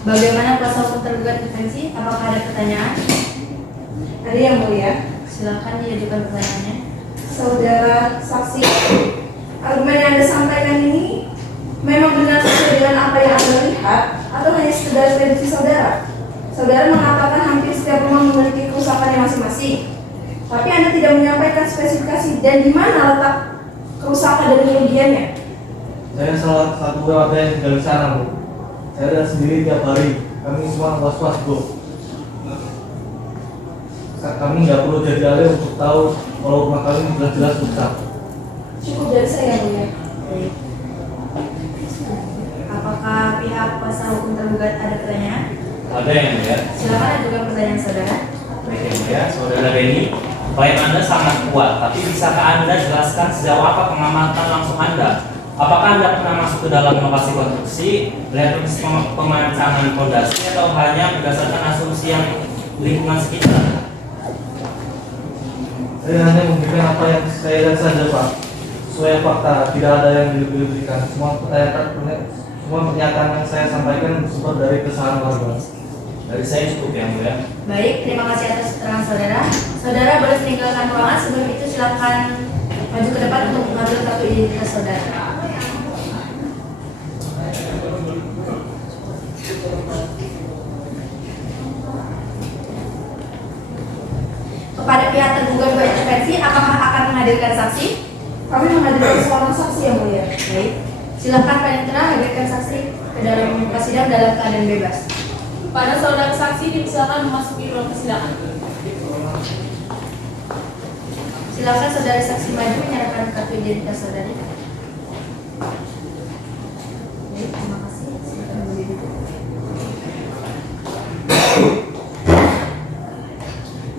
Bagaimana kuasa hukum tergugat intervensi? Apakah ada pertanyaan? Ada yang mulia. Silakan diajukan pertanyaannya. Saudara saksi, argumen yang Anda sampaikan ini memang benar sesuai dengan apa yang Anda lihat atau hanya sekedar prediksi saudara? Saudara mengatakan hampir setiap rumah memiliki kerusakannya masing-masing, tapi Anda tidak menyampaikan spesifikasi dan di mana letak kerusakan dan kerugiannya. Saya salah satu warga yang tinggal di sana, Bu. Saya lihat sendiri tiap hari. Kami semua was-was, Bu. Kami nggak perlu jadi ahli untuk tahu kalau rumah kami jelas-jelas rusak. Cukup dari saya, mulia. Baik. Apakah pihak kuasa hukum tergugat ada pertanyaan? Ada yang mulia. Silakan ajukan pertanyaan saudara. Baik yang mulia, saudara Denny, klaim Anda sangat kuat, tapi bisakah Anda jelaskan sejauh apa pengamatan langsung Anda? Apakah Anda pernah masuk ke dalam lokasi konstruksi, melihat proses pemancangan fondasi, atau hanya berdasarkan asumsi yang lingkungan sekitar? Saya hanya memberikan apa yang saya lihat saja, Pak. Sesuai fakta, tidak ada yang dilebih-lebihkan. Semua pernyataan yang saya sampaikan bersumber dari keresahan warga. Dari saya cukup yang mulia. Baik, terima kasih atas keterangan saudara. Saudara boleh meninggalkan ruangan. Sebelum itu silakan maju ke depan untuk mengambil kartu identitas saudara. Kepada pihak tergugat dua intervensi, apakah akan menghadirkan saksi? Kami menghadirkan seorang saksi yang mulia. Baik, silakan panitera hadirkan saksi ke dalam muka sidang dalam keadaan bebas. Pada saudara saksi dipersilakan memasuki ruang persidangan. Silakan saudara saksi maju menyerahkan kartu identitas saudara. Baik, terima kasih. Silakan berdiri.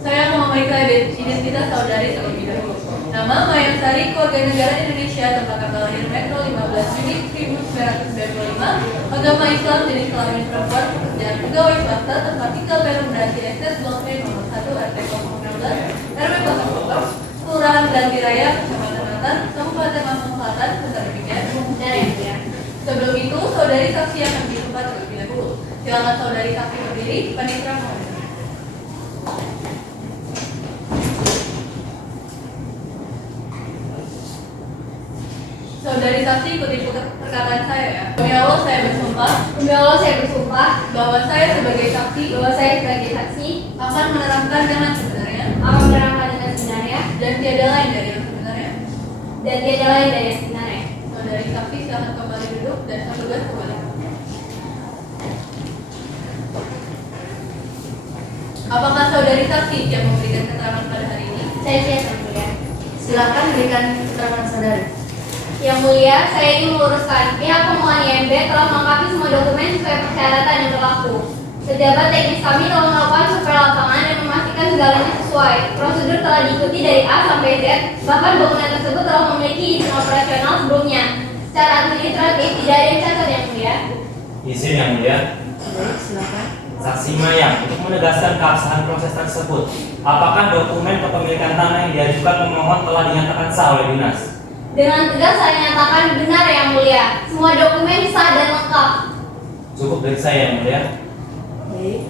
Saya mau memeriksa identitas saudari terlebih dahulu. Nama Mayansari, keluarga negara Indonesia, tempat tanggal lahir Metro 15 Juni 1995, agama Islam, jenis kelamin perempuan, pekerjaan pegawai swasta, tempat tinggal Perum Beranti Estate, Blok B nomor 1 RT 016 RW 0 Kelurahan Beranti Raya, Kecamatan Matan, Kabupaten Lampung Selatan, Kota demikian. Dan yang mulia. Sebelum itu, saudari saksi akan ditempat terlebih dahulu. Silakan saudari saksi berdiri, panitera mohon. Saudari saksi ikuti perkataan saya ya. Demi Allah saya bersumpah. Demi Allah saya bersumpah Bahwa saya sebagai saksi bahwa saya sebagai saksi akan menerangkan dengan sebenarnya akan menerangkan dengan sebenarnya dan tiada lain dari yang sebenarnya. dan tiada lain dari yang sebenarnya. Saudari saksi silakan kembali duduk dan tergugat kembali. Apakah saudari saksi yang memberikan keterangan pada hari ini? Saya siap yang mulia. Silakan berikan keterangan saudari. Yang mulia, saya ingin meluruskan pihak pemohon IMB telah melengkapi semua dokumen sesuai persyaratan yang berlaku. Pejabat teknis kami telah melakukan survei lapangan dan memastikan segalanya sesuai. Prosedur telah diikuti dari A sampai Z, bahkan bangunan tersebut telah memiliki izin operasional sebelumnya. Secara administratif tidak ada yang cacat yang mulia. Izin yang mulia. Baik, silakan. Saksi Mayang, untuk menegaskan keabsahan proses tersebut, apakah dokumen kepemilikan tanah yang diajukan pemohon telah dinyatakan sah oleh dinas? Dengan tegas saya nyatakan benar yang mulia. Semua dokumen sah dan lengkap. Cukup dari saya yang mulia. Baik.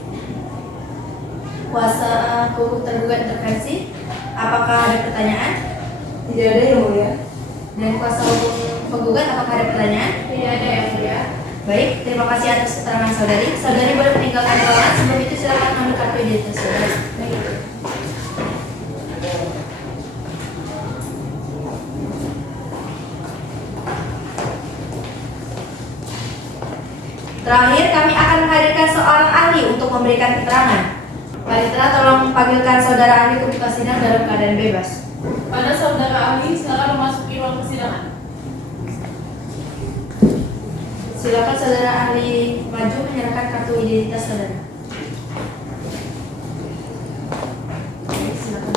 Kuasa hukum tergugat intervensi, apakah ada pertanyaan? Tidak ada yang mulia. Dan kuasa hukum penggugat, apakah ada pertanyaan? Tidak ada yang mulia. Baik, terima kasih atas keterangan saudari. Saudari boleh meninggalkan ruangan. Sebelum itu silakan ambil kartu identitas saudari. Baik. Terakhir, kami akan menghadirkan seorang ahli untuk memberikan keterangan. Panitera, tolong panggilkan saudara ahli ke muka sidang dalam keadaan bebas. Pada saudara ahli silakan memasuki ruang persidangan. Silakan saudara ahli maju menyerahkan kartu identitas saudara. Baik, silakan.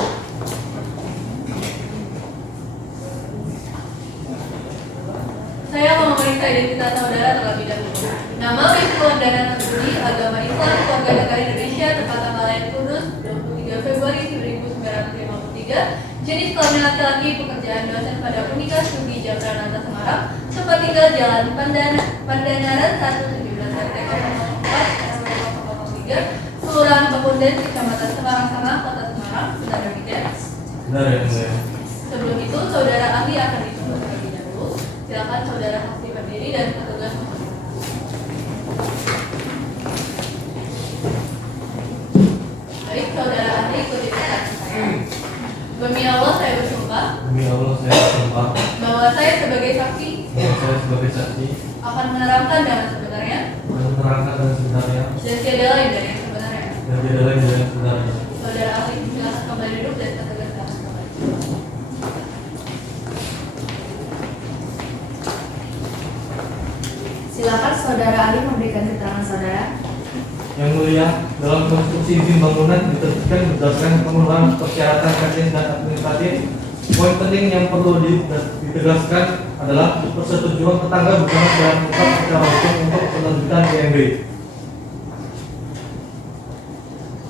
Saya akan memeriksa identitas saudara terlebih dahulu. Nama Islam Keluarga Negara Indonesia tempat tanggal lahir Kudus 23 Februari 1993, jenis kelamin laki-laki, pekerjaan dosen pada Unika Studi Jakarta Semarang, tempat tinggal Jalan Pandanaran 1 17 RT 04 3, Kelurahan Pakunden, Kecamatan Semarang Sama, Kota Semarang. Benar demikian? Benar yang mulia. Sebelum itu, saudara ahli akan disebut terlebih dahulu. Silakan saudara saksi berdiri dan petugas mempersiapkan. Baik, saudara ahli ikuti saksi saya. Demi Allah saya bersumpah Demi Allah saya bersumpah bahwa saya sebagai saksi bahwa saya sebagai saksi akan menerangkan dengan sebenarnya dan menerangkan dengan sebenarnya dan tiada lain dari yang sebenarnya. dan tidak lain dari yang sebenarnya. Saudara ahli silakan kembali duduk dan petugas silakan kembali. Silakan saudara ahli memberikan keterangan saudara. Yang mulia, dalam konstruksi izin bangunan ditertibkan berdasarkan pemenuhan persyaratan teknis dan administratif. Poin penting yang perlu ditegaskan adalah persetujuan tetangga bukan secara mutlak secara hukum untuk penerbitan PMB.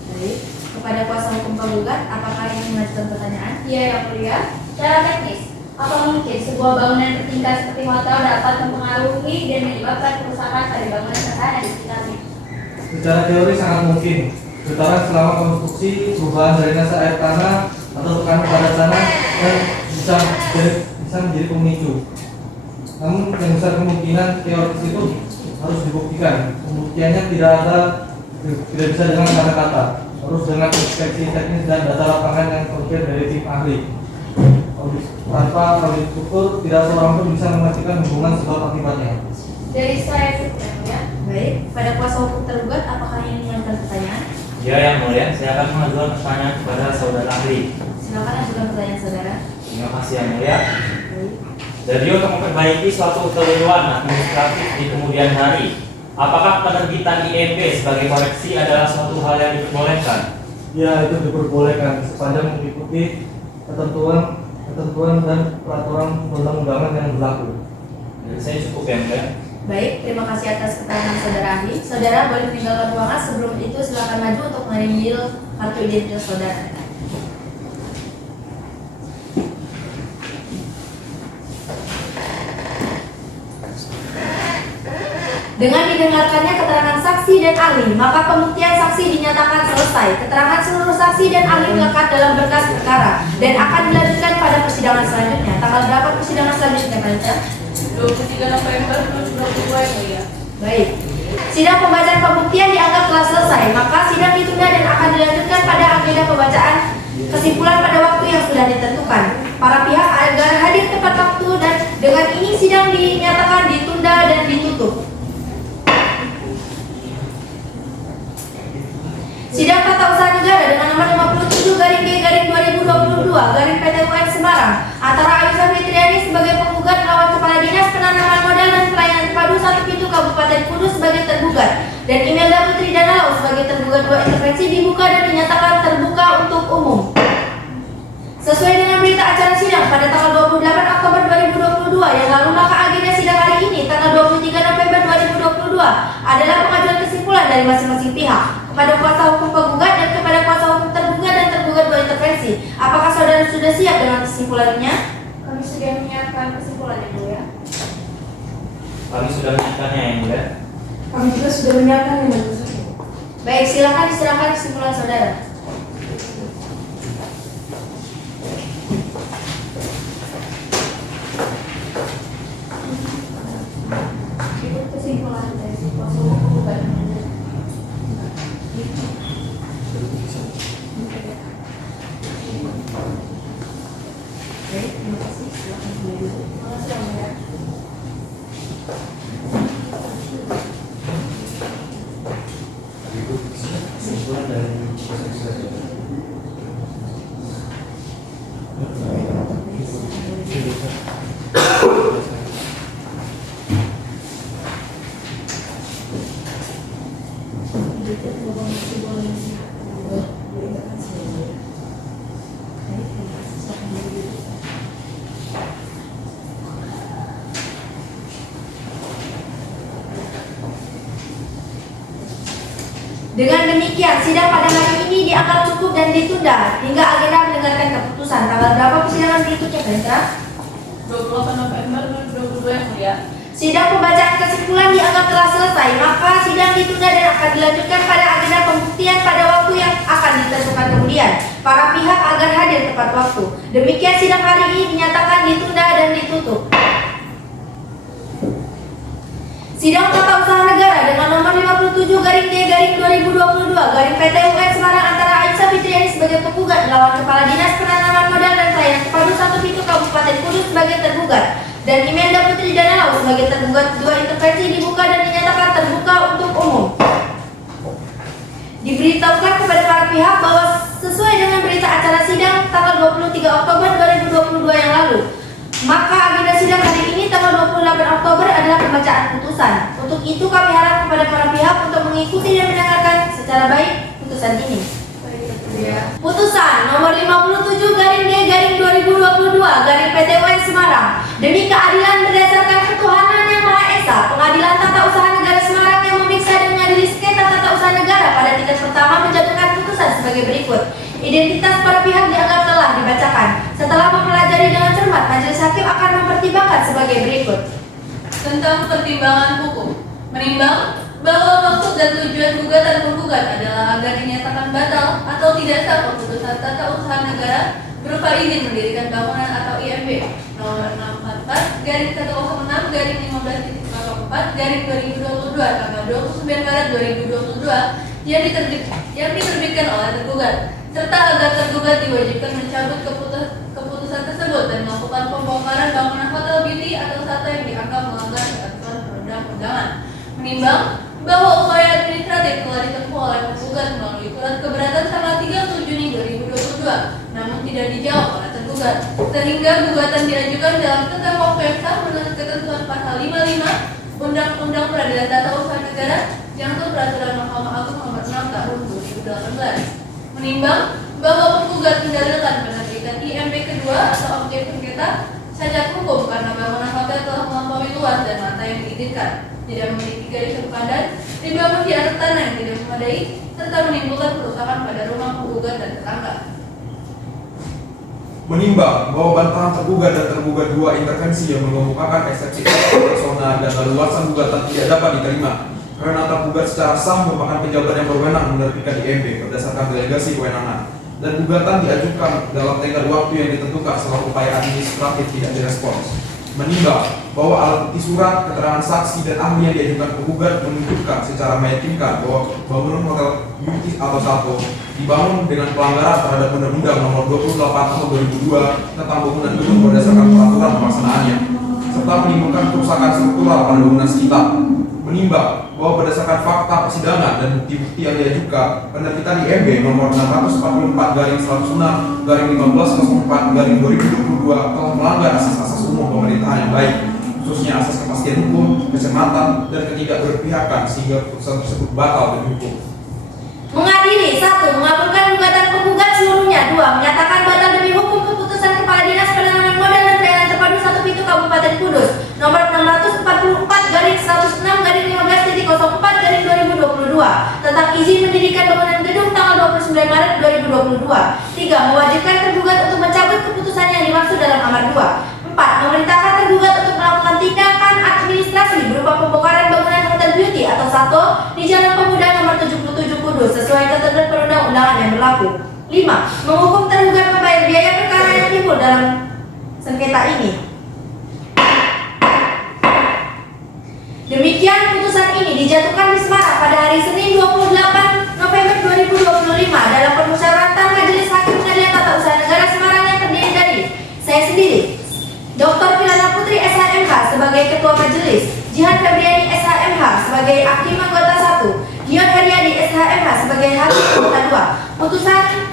Baik, kepada kuasa hukum penggugat, apakah ingin mengajukan pertanyaan? Iya yang mulia. Secara teknis, apa mungkin sebuah bangunan bertingkat seperti hotel dapat mempengaruhi dan menyebabkan kerusakan pada bangunan yang ada di sekitarnya? Secara teori sangat mungkin, getaran selama konstruksi, perubahan drainase air tanah atau tekanan pada tanah dan bisa menjadi pemicu. Namun yang besar kemungkinan teoritis itu harus dibuktikan. Pembuktiannya tidak bisa dengan kata-kata, harus dengan inspeksi teknis dan data lapangan yang konkret dari tim ahli. Tanpa audit ukur, tidak seorang pun bisa memastikan hubungan sebab akibatnya. Dari saya yang mulia. Baik, pada kuasa hukum tergugat, apakah ingin mengajukan pertanyaan? Ya yang mulia, saya akan mengajukan pertanyaan kepada saudara ahli. Silakan ajukan pertanyaan saudara. Terima kasih yang mulia. Baik. Jadi untuk memperbaiki suatu keliruan administratif di kemudian hari, apakah penerbitan IMB sebagai koreksi adalah suatu hal yang diperbolehkan? Ya, itu diperbolehkan sepanjang mengikuti ketentuan dan peraturan undang-undangan yang berlaku. Jadi saya cukup yang mulia. Baik, terima kasih atas keterangan saudara ahli. Saudara boleh meninggalkan ruangan, sebelum itu silakan maju untuk mengambil kartu identitas saudara. Dengan didengarkannya keterangan saksi dan ahli, maka pembuktian saksi dinyatakan selesai. Keterangan seluruh saksi dan ahli melekat dalam berkas perkara dan akan dilanjutkan pada persidangan selanjutnya. Tanggal berapa persidangan selanjutnya, Pak Rizal? 23 November 2022 yang mulia. Baik. Sidang pembacaan pembuktian dianggap telah selesai, maka sidang ditunda dan akan dilanjutkan pada agenda pembacaan kesimpulan pada waktu yang sudah ditentukan. Para pihak agar hadir tepat waktu dan dengan ini sidang dinyatakan ditunda dan ditutup. Sidang Tata Usaha Negara dengan nomor 57/G/2022 Semarang antara Ayusa Fitriani sebagai penggugat melawan Kepala Dinas Penanaman Modal dan Pelayanan Terpadu 1 Pintu Kabupaten Kudus sebagai tergugat dan Imelda Putri Danalau sebagai tergugat 2 intervensi dibuka dan dinyatakan terbuka untuk umum. Sesuai dengan berita acara sidang pada tanggal 28 Oktober 2022 yang lalu, maka agenda sidang hari ini tanggal 23 November 2022 adalah pengajuan kesimpulan dari masing-masing pihak kepada kuasa hukum penggugat dan kepada kuasa hukum tergugat dan tergugat 2 intervensi. Apakah saudara sudah siap dengan kesimpulannya? Kami sudah menyiapkan kesimpulannya dulu ya. Kami sudah menyiapkannya yang mulia. Kami juga sudah menyiapkan yang bagus. Baik, silakan diserahkan kesimpulan saudara. Itu kesimpulan dari kuasa hukum penggugat. Baik, terima kasih. Silakan kembali dulu. Terima kasih yang mulia. Kesimpulan dari Dengan demikian, sidang pada hari ini dianggap cukup dan ditunda hingga agenda mendengarkan keputusan. Tanggal berapa persidangan berikutnya, Pendra? 28 November 2022 yang mulia. Sidang pembacaan kesimpulan dianggap telah selesai, maka sidang ditunda dan akan dilanjutkan pada agenda pembuktian pada waktu yang akan ditentukan kemudian. Para pihak agar hadir tepat waktu. Demikian sidang hari ini dinyatakan ditunda dan ditutup. Sidang Tata Usaha Negara dengan nomor 57/D/2022 PT UN Semarang antara Aisyah Fitriani sebagai penggugat melawan Kepala Dinas Penanaman Modal dan Pelayanan Terpadu 1 Pintu Kabupaten Kudus sebagai tergugat dan Imelda Putri Danalau sebagai tergugat. Dua intervensi dibuka dan dinyatakan terbuka untuk umum. Diberitahukan kepada para pihak bahwa sesuai dengan berita acara sidang tanggal 23 Oktober 2022 yang lalu, maka agenda sidang hari ini tanggal 28 Oktober adalah pembacaan putusan. Untuk itu kami harap kepada para pihak untuk mengikuti dan mendengarkan secara baik putusan ini. Putusan nomor 57/D/2022 PT UN Semarang. Demi keadilan berdasarkan ketuhanan yang Maha Esa, Pengadilan Tata Usaha Negara Semarang yang memeriksa dan mengadili sengketa tata usaha negara pada tingkat pertama menjatuhkan putusan sebagai berikut. Identitas para pihak dianggap telah dibacakan. Setelah mempelajari dengan cermat, majelis hakim akan mempertimbangkan sebagai berikut. Tentang pertimbangan hukum, menimbang bahwa maksud dan tujuan gugatan penggugat adalah agar dinyatakan batal atau tidak sah keputusan tata usaha negara berupa izin mendirikan bangunan atau IMB nomor 644/15/15/2022 tanggal 29 Maret 2022 yang diterbitkan oleh tergugat, serta agar tergugat diwajibkan mencabut keputusan tersebut dan melakukan pembongkaran bangunan hotel beauty atau satu yang dianggap melanggar ketentuan perundang-undangan. Menimbang bahwa upaya administratif telah ditempuh oleh tergugat melalui surat keberatan tanggal 30 Juni 2022, namun tidak dijawab oleh tergugat, sehingga gugatan diajukan dalam tenggang waktu yang sah menurut ketentuan pasal 55 Undang-Undang Peradilan Tata Usaha Negara Jantung Peraturan Mahkamah Agung Nomor 6 Tahun 2018. Menimbang bahwa penggugat mendalilkan penerbitan IMB kedua atau objek sengketa cacat hukum karena bangunan hotel telah melampaui luas dan lantai yang diizinkan, tidak memiliki garis sempadan, dibangun di atas tanah yang tidak memadai, serta menimbulkan kerusakan pada rumah penggugat dan tetangga. Menimbang bahwa bantahan tergugat dan tergugat dua intervensi yang mengemukakan eksepsi persona dan leluasan gugatan tidak dapat diterima karena tergugat secara sah merupakan pejabat yang berwenang menerbitkan IMB berdasarkan delegasi kewenangan, dan gugatan diajukan dalam tenggat waktu yang ditentukan setelah upaya administratif tidak direspons. Menimbang bahwa alat bukti surat, keterangan saksi, dan ahli yang diajukan penggugat menunjukkan secara meyakinkan bahwa bangunan hotel beauty atau satu dibangun dengan pelanggaran terhadap Undang-Undang Nomor 28 Tahun 2002 tentang bangunan gedung berdasarkan peraturan pelaksanaannya, serta menimbulkan kerusakan struktural pada bangunan sekitar. Menimbang bahwa berdasarkan fakta persidangan dan bukti-bukti yang diajukan, penerbitan IMB nomor 644/15/1504/2022 telah melanggar asas-asas umum pemerintahan yang baik, khususnya asas kepastian hukum, kecermatan, dan ketidakberpihakan, sehingga keputusan tersebut batal demi hukum. Mengadili 1. Mengabulkan gugatan penggugat seluruhnya. 2. Menyatakan batal demi hukum keputusan Kepala Dinas Penanaman Modal dan Pelayanan Terpadu 1 Pintu Kabupaten Kudus nomor 644/11/04/2022 tentang izin mendirikan bangunan gedung tanggal 29 Maret 2022. 3. Mewajibkan tergugat untuk mencabut keputusan yang dimaksud dalam amar 2. 4. Memerintahkan tergugat untuk melakukan tindakan administrasi berupa pembongkaran bangunan hotel beauty atau satu di Jalan Pemuda nomor 77 Kudus sesuai ketentuan perundang-undangan yang berlaku. 5. Menghukum tergugat membayar biaya perkara yang timbul dalam sengketa ini. Demikian putusan ini dijatuhkan di Semarang pada hari Senin 28 November 2025 dalam permusyawaratan Majelis Hakim Pengadilan Tata Usaha Negara Semarang yang terdiri dari saya sendiri, Dr. Pilana Putri SHMH sebagai Ketua Majelis, Jihan Febriani SHMH sebagai Hakim Anggota 1, Dion Heriadi SHMH sebagai Hakim Anggota 2. Putusan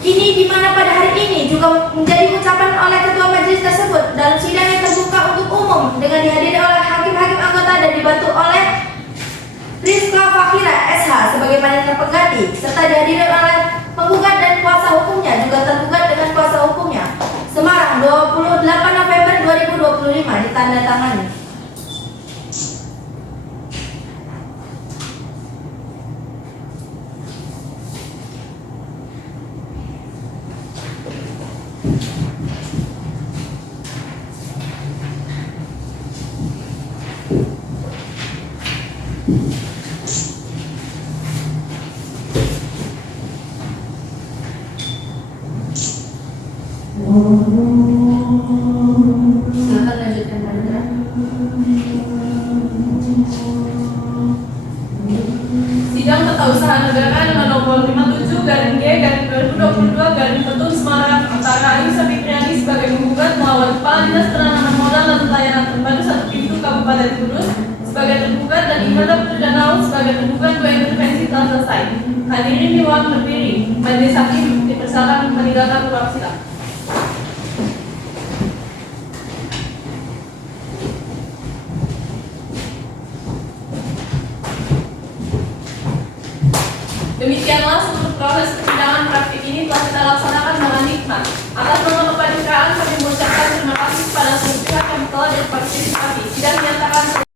ini di mana pada hari ini juga menjadi ucapan oleh Ketua Majelis tersebut dalam sidang yang terbuka untuk umum dengan dihadiri oleh hakim-hakim anggota dan dibantu oleh Rizka Fakira SH sebagai panitia pengganti serta dihadiri oleh penggugat dan kuasa hukumnya juga tergugat dengan kuasa hukumnya. Semarang 28 November 2025 ditandatangani. Sidang Tata Usaha Negara dengan nomor 57/G/2022 Petun Semarang antara Ayu Safitriani sebagai penggugat melawan Kepala Dinas Penanaman Modal dan Pelayanan Terpadu 1 Pintu Kabupaten Kudus sebagai tergugat dan Imelda Putri Danau sebagai tergugat. 2 intervensi telah selesai. Hadirin Dewan berdiri. Majelis Hakim dipersilakan meninggalkan ruang sidang. Demikianlah seluruh proses persidangan praktik ini telah kita laksanakan dengan hikmat. Atas nama kepanitiaan kami mengucapkan terima kasih kepada seluruh pihak yang telah berpartisipasi. Sidang dinyatakan